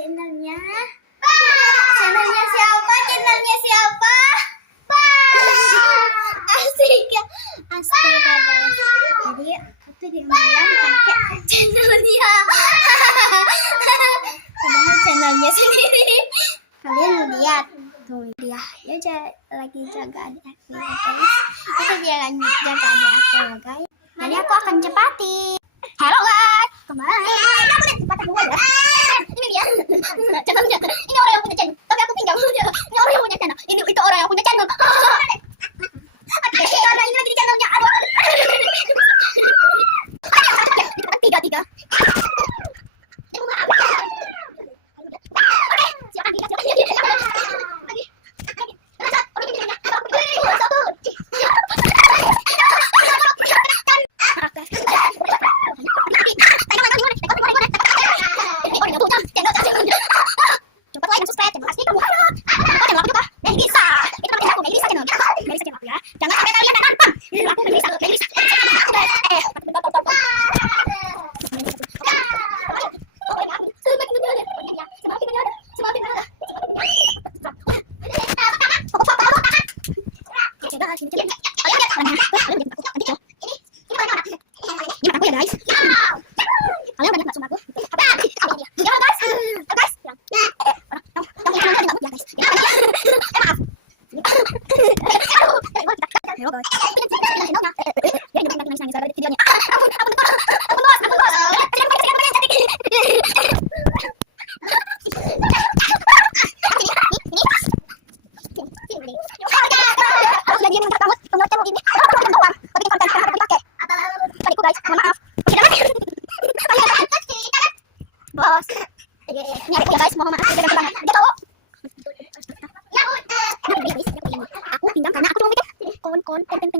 Channelnya siapa? Channelnya siapa? Asik ya, asik guys. Jadi aku diundang pakai channel dia. Padahal channelnya sendiri. Kalian lihat tuh dia lagi jaga adik aku ya guys. Itu dia lagi jaga adik aku ya guys. Jadi aku akan cepati. Halo guys, kembali. Aku udah cepat dulu ya. Ini dia channelnya. Ini orang yang punya channel, tapi aku tinggal. Ini orang yang punya channel. Itu orang yang punya channel. Karena ini lagi di channelnya. Aduh. Tiga. Bos, ini aku ya guys, mohon maaf tidak banget. Dia tahu. Aku pinjam karena aku cuma mikir kon. Kalian